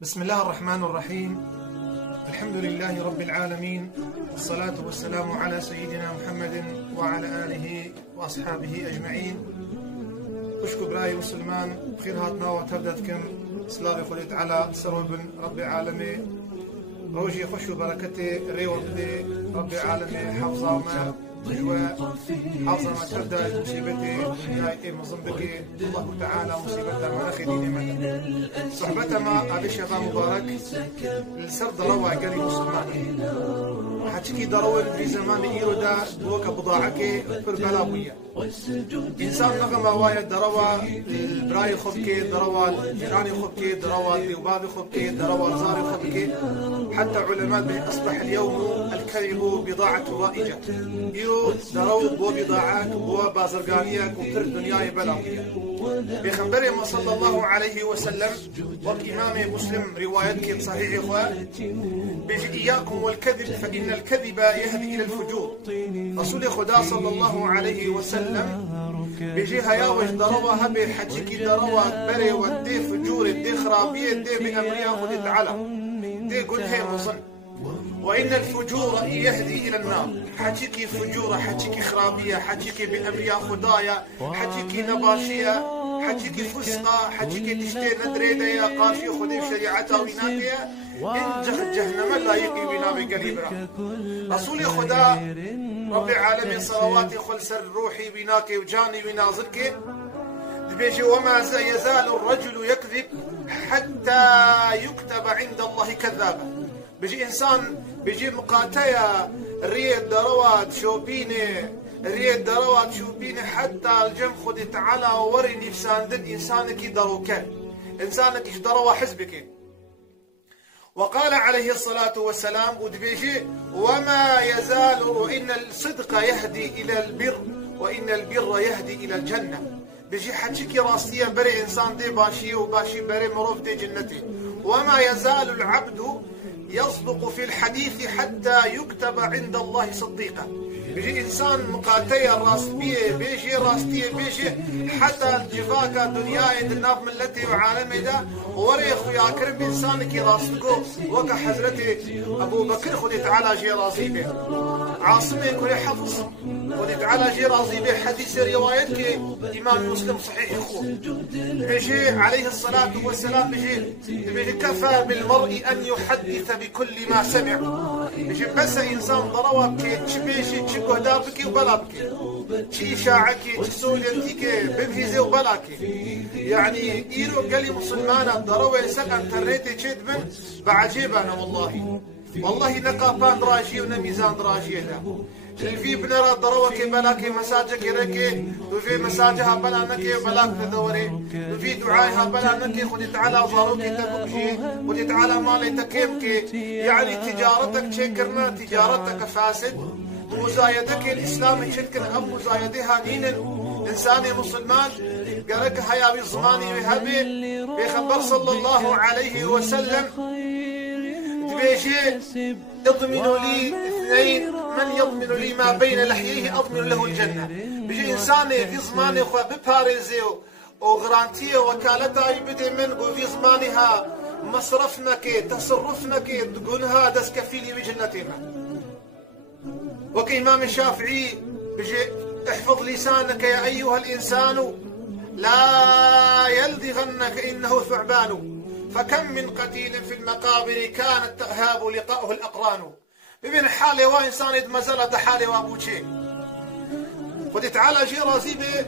بسم الله الرحمن الرحيم. الحمد لله رب العالمين، والصلاة والسلام على سيدنا محمد وعلى آله وأصحابه أجمعين. أشكر براي مسلمان خير هاتنا وتبدأتكم سلامي خليت على سروب رب العالمين روجي خشو بركتي ريو بدي رب العالمين حافظة ما جوا حافظة ما تبدأ مصيبتي نهاية مظنبكي الله تعالى مصيبتها ما نخديني مدى صحبتها ما أبي شباب مبارك لسر ضروا قالي مسلمان حتكي ضروا في زمان إيرو دا بوك بضاعك فربلاوية إنسان نغمة وايد ضروا البراي خبكي ضروا الجيراني خبكي ضروا اليوبابي خبكي ضروا الزاري خبكي حتى علماء به أصبح اليوم الكذب بضاعة رائجة يو ضروا بو بضاعك بو بازرقانيك وكر دنياي بلاوية بخبر ما صلى الله عليه وسلم وإمام مسلم روايتك صحيح إخوة بيجي إياكم والكذب فإن الكذب يهدي إلى الفجور. رسول خدا صلى الله عليه وسلم بيجي هياوش ضروا هبي حجيكي ضروا بري ودي فجور دي خرابية دي بأمريا خدي تعالى دي قل هي مظن وإن الفجور يهدي إلى النار. حجيكي فجورة حجيكي خرابية حجيكي بأمريا خدايا حجيكي نباشية حجيكي فسقة حجيكي تشتي ندريدة يا قاشي خدي شريعتها ويناكيا إن جهنم لا يقي بنا بقليبرا. رسولي خدا رب العالمين صلواتي خل سر روحي بناكي وجاني بناظرك بيجي وما يزال الرجل يكذب حتى يكتب عند الله كذابا. بيجي إنسان بيجي مقاتيا ريد دروات شوبيني ريد دروات شوبيني حتى الجم خدي تعالى ووريني بساندن إنسانك دروكا إنسانك إيش دروا حزبك. وقال عليه الصلاة والسلام ودبيجي وما يزال إن الصدق يهدي إلى البر وإن البر يهدي إلى الجنة. بيجي حجيكي راستيا بري إنسان دي باشي وباشي بري مروف دي جنتي. وما يزال العبد يصدق في الحديث حتى يكتب عند الله صديقا. بيجي إنسان مقاتيا راستيه بيجي راستيه بيجي حتى الجفاكا دنياي دناف ملتي وعالمي دا وريخ ويا كرم إنسانك راستكو وكا حضرتي أبو بكر خدي تعالى جي رازي به عاصمي كل حفظ خدي تعالى جي رازي به حديث روايتك إمام مسلم صحيح إخوه. بيجي عليه الصلاة والسلام بيجي كفى بالمرء أن يحدث بكل ما سمع. بيجي بس إنسان ضروا بكي تشبيشي تشكو دابكي وبلابكي تشي شاعكي تسولينتيكي بمهيزي وبلاكي يعني إيرو قالي مسلمانا ضروا يسك انترنتي تشدبن بعجيبانا والله نقابان راجي ونميزان راجي له الفي بنرى ضروكي بلاكي مساجك ركي وفي مساجها بلانكي وبلاك تدوري وفي دعائها بلانكي خدي تعالى ضاروكي تبكي خدي تعالى مالي تكيمكي يعني تجارتك شكرنا تجارتك فاسد ومزايدك الإسلام شكر أم مزايدها نينا إنساني مسلمان قالك هيا بزماني وهبي بخبر صلى الله عليه وسلم تبيشي اضمنوا لي اثنين من يضمن لي ما بين لحييه أضمن له الجنة. بيجي إنساني في زماني خو بباريزي وغرانتيه وكالتها يبدي من وفي زمانها مصرفنك تصرفنك تقولها دس كفيلي بجنتنا. وكإمام الشافعي بيجي احفظ لسانك يا أيها الإنسان لا يلدغنك إنه ثعبان فكم من قتيل في المقابر كانت تهاب لقاؤه الأقران. ببين حالي وإنسان يدمزلة حالي وابوشي خدي تعالى جي رازيبي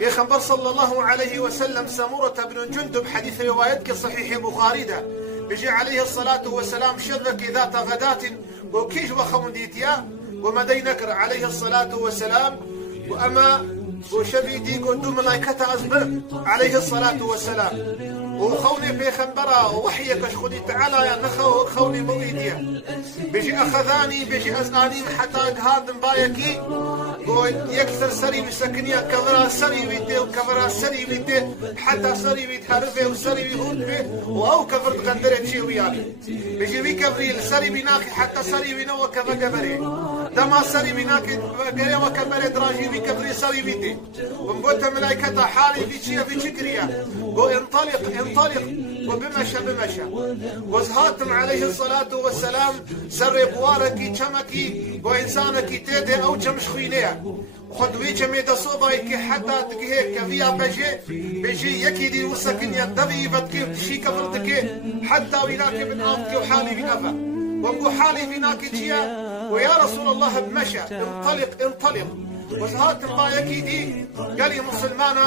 يا خبر صلى الله عليه وسلم سمورة بن جندب حديث روايتك صحيح بخاري ده بيجي عليه الصلاة والسلام شذك ذات غداة وكيش وخمديتيا ومدي نكر عليه الصلاة والسلام وأما وشبيدي قدوم ملايكة أزبر عليه الصلاة والسلام وخوني في خنبرة ووحيك خدي تعالى يا نخو خوني مويديا بيجي أخذاني بيجي أزاني حتى هذا بايكي يكثر سري بسكنية كفرا سري بيدي وكفرا سري بيدي حتى سري بيتهرفه وسري بيهود وأو كفرت غندرة شي وياك بيجي بيكفري السري بيناكي حتى سري بينو وكفا كفري دما سري بيناكي وكفري دراجي بيكفري سري بيدي ومقلت ملايكة حالي في شيء في شكريا انطلق وبمشى وزهاتم عليه الصلاة والسلام سر بواركي شمكي وإنسانكي تيدي أو جمشخينيا خدوي جميد صوبايكي حتى تكيه كفيا بيجي يكيدي وسكن يدبي بدكي وتشيك فرتكي حتى ويناكي من أرضكي وحالي بنفا وابو حالي بناكي تيا ويا رسول الله بمشى انطلق وزهات ما يكيدي قالي مسلمانا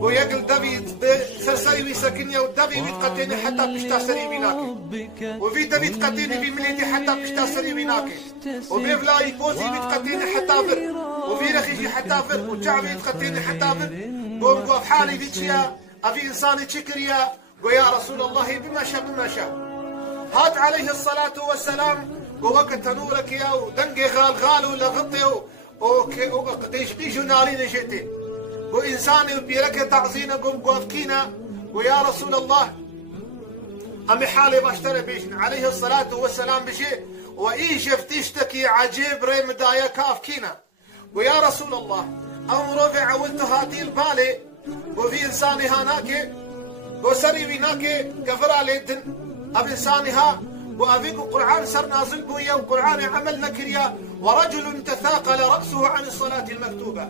ويقل دبي سرسري ويسكنيا ودبي بيتقتيني حتى بشتاسري بناكي وفي دبي تقتيني بمليتي حتى بشتاسري بناكي وفي فلاي بوزي بيتقتيني حتى فر وفي رخيشي حتى فر وجعبي يتقتيني حتى فر قوم قوف حالي بيتشيا أفي إنساني تشكريا ويا رسول الله بمشى هات عليه الصلاة والسلام ووقت نورك يا ودنقي غال ولا غطي وقيش نارين جيتي وإنساني وبيرك تعزينا قوم قوفكينا ويا رسول الله أمي حالي باشتري بيشن عليه الصلاة والسلام بشي وإيش تشتكي عجيب ريم دايا كافكينا ويا رسول الله أمر في عولت هاتي البالي وفي إنساني هناك وسري بناك كفر على الدن أب إنسانها وأبيك القرآن سر نازل بويا وقرآن عمل نكريا ورجل تثاقل رأسه عن الصلاة المكتوبة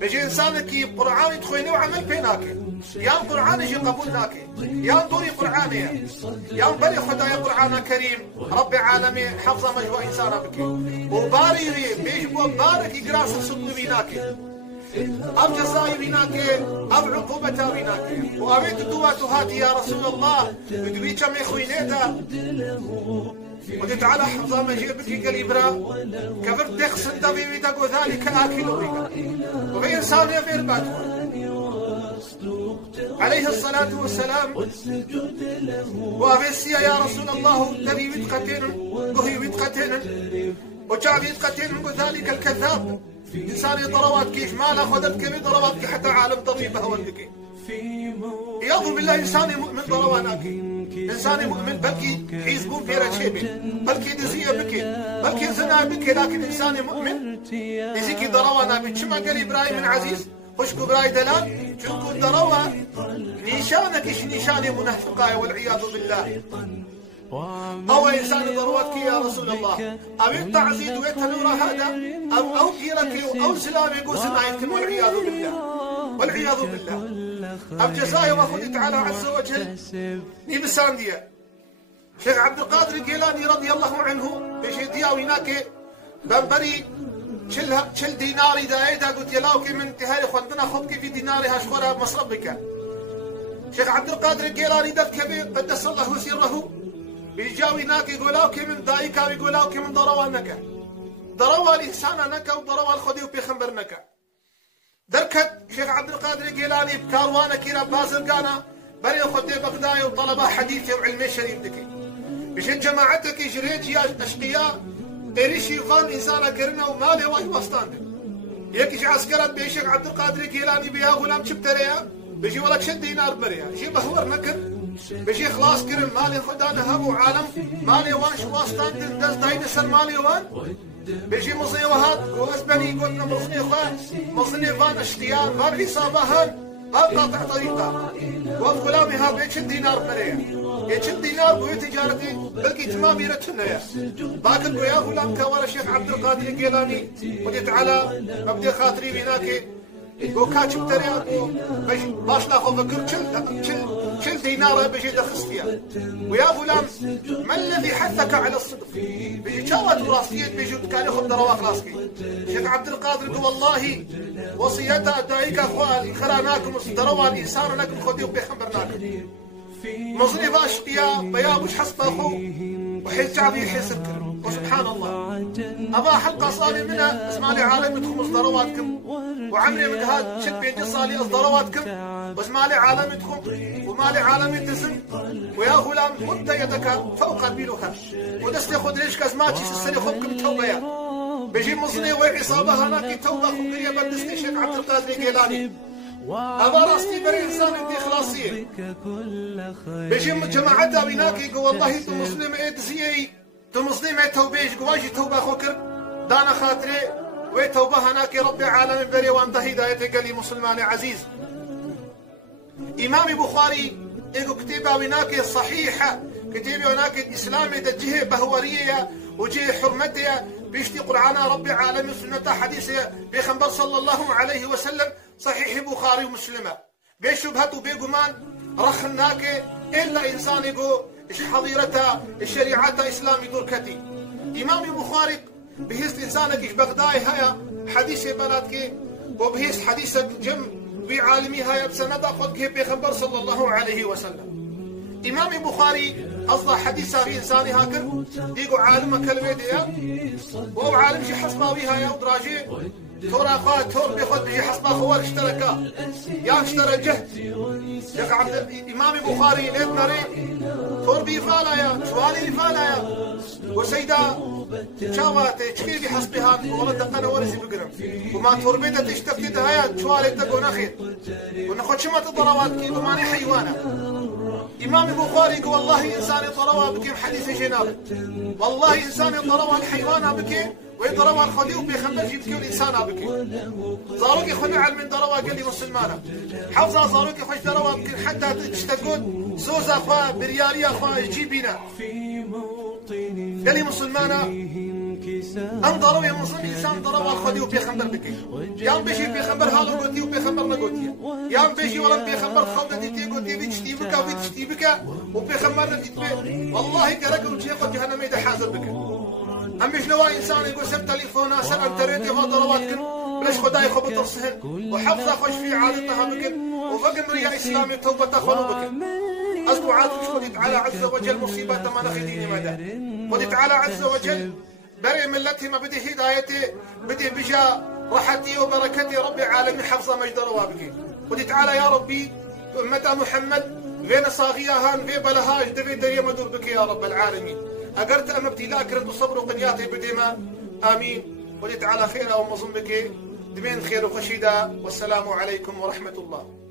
بيجي إنسانك قرآن يدخلني وعمل بيناك يا قرآن يجي قبولناك يا دوري قرآنية يا بلي خدايا قرآن كريم رب العالمين حفظ مجوى إنسان بك وباري بيجي بارك يقراص الصدق بيناك أب جزاي بيناك أب عقوبة بيناك وأبيت الدوات هاتي يا رسول الله بدويك مي خوينيتا ودي تعالى حفظ ما جيبك قليبرا كبرت دخسن دبي بيدك وذلك آكل بك وفي إنسان يفير باتوا عليه الصلاة والسلام وأبيسيا يا رسول الله دبي بيتقتين وهي بيتقتين وجاء بيتقتين وذلك الكذاب إنسان ضروات كيف ما أخذتك بضرواتك حتى عالم طبيب هولك يظن بالله إنسان مؤمن ضروانك إنسان مؤمن بلكي حيزبون في رشيبه بلكي دزية بكي بلكي زنا بكي لكن إنسان مؤمن يزيكي ضروانا بكما قال إبراهيم العزيز خشكو براي دلال شنكو ضروا نيشانك إيش نيشاني منافقايا والعياذ بالله أو إنسان ضرواتك يا رسول الله أو التعزيد ويتنور هذا أو كيرك أو سلامي قوسنا يمكن والعياذ بالله أب جزايا وأخذ تعالى عز وجل نيبسان ديا شيخ عبد القادر الجيلاني رضي الله عنه بيشي دياو هناك بنبري شل ديناري دايدا قلت يلاوكي من انتهاري خواندنا خبكي في ديناري هاشخورا مصربك شيخ عبد القادر الجيلاني دف كبير قدس الله سره بيجاوي هناك يقولاوكي من دايكا ويقولاوكي من ضروانك ضروا الإنسانك وضروا الخدي وبيخنبرنك دركت شيخ عبد القادر الجيلاني بكاروانا كيرا بازرقانا بري خدي بغداي وطلبة حديثة وعلمي شريف دكي بشن جماعتك جريت يا أشقياء إريشي فان إنسانا كرنا ومالي واي واسطان يكيش عسكرات بيشيخ عبد القادر الجيلاني بيها غلام شبتريا بيجي ولك شد دينار بريا شي بهور نكر بيجي خلاص كرم مالي خدانا هبو عالم مالي وان شو واسطان دز داين سر مالي وان بيجي مصني وهات واسبني قلنا مصني فان اشتيان فان حسابهن قاطع طريقه وغلامي ها بيشد دينار بريا يشد دينار بوي تجارتي بلكي تمام يرتنا يا باكر يا غلام كولا شيخ عبد القادر الجيلاني وديت على مبدي خاطري بيناكي وكاتب ترياكو باش ناخذ فكر كل دينار بيجي دخستيا ويا غلام ما الذي حثك على الصدق بيجي جوات راسيات بيجي كان ياخذ دروا خلاصكي شيخ عبد القادر والله وصيتها دايك اخوان خراناكم دروا الانسان انكم خذوا بخبرناكم مصري باشتيا بيا مش حسب اخو وحيل شعبي يحسك وسبحان الله أبا حلقة صالي منها اسمع لي عالمتكم اصدرواتكم وعمري من هاد شد بيدي صالي اصدرواتكم واسمع لي عالمتكم وما لي عالمي تسم ويا غلام مد يدك فوق البيلوها ودست خذ ليش كازماتي سسني خذكم توبة يا بيجي مصني وعصابة هناك توبة خذ بدستي شيخ عبد القادر الجيلاني أبا راستي بري إنسان انتي خلاصية بيجي جماعتها بيناك يقول والله انتو مسلم ايد زيي تو مسلم توبيش قواجي توبة خوكر دانا خاطري وي توبة هناك رب العالمين بري وانت هدايتي قال لي مسلمان عزيز إمام بخاري إيجو كتيبة وناك صحيحة كتيبة وناك إسلامي دا جهة بهورية وجهة حرمتها بيشتي قرآن ربي عالمي سنة حديثة بيخنبر صلى الله عليه وسلم صحيح بخاري ومسلمة بيشبهت وبيقمان رخناك إلا إنسان يقول إيش حضيرتها الشريعة إسلامي دركتي إمام البخاري بهيست إنسانك إيش بغداي هيا حديث بناتك وبهيست حديثك جم بعالمي هيا بسندة قد كيف بيخنبر صلى الله عليه وسلم إمام البخاري أصلا حديثة في إنساني هاكر ديقو عالم كلمة ديا وهو عالم شي حسباوي هيا ودراجي تورا أخوة تور بيخد بيجي حسبا خوار اشتركا يا اشترى جهد يقع عبد الإمام البخاري ليت ناري تور بيفالا يا شوالي بيفالا يا وسيدا شاواتي تشكي بحسبها ولد دقنا ورسي بقرم وما تور بيدا تشتفتد هيا شوالي تقونا خير ونخد شما تضروات كي وماني حيوانا إمام البخاري يقول والله إنسان يضروا بكي حديث جناب والله إنسان يضروا الحيوان بكي ويضروا الخليل بيخمر جيب كي الإنسان بكي زاروكي خلي علم من ضروا قال لي مسلمانا حفظة زاروكي خوش ضروا بكي حتى تشتقون زوزة أخوة بريالية أخوة يجيبينا قال لي مسلمانا أن ضروا يا مسلم إنسان ضروا الخليل بيخمر بكي يام بيجي بيخمر هالو قوتي وبيخمر نقوتي يام بيجي ولا بيخمر خلدتي تي قوتي بيتشتي بك وبيتشتي بك وبيخمر نتيجة والله كرك وجهك جهنم إذا حاضر بك أمش نوا إنسان يقول سب تليفونا سب انترنت يفضل ضرواتكن بلاش خداي خبط رسهن وحفظة خوش في عادتها بكن وفقم رياء إسلامي توبة تخلو بكن أذكر عادتك ودي تعالى عز وجل مصيبة ما نخي ديني مدى ودي تعالى عز وجل بري ملتي ما بدي هدايتي بدي بجا راحتي وبركتي ربي عالمي حفظة مجد روابكي ودي تعالى يا ربي مدى محمد فين صاغيها في بلهاج دفي دري مدور بك يا رب العالمين أقرت أم ابتلاء كرد الصبر وقنياتي بديما آمين ولي تعالى خير ومظن بك دمين خير وخشيدا والسلام عليكم ورحمة الله.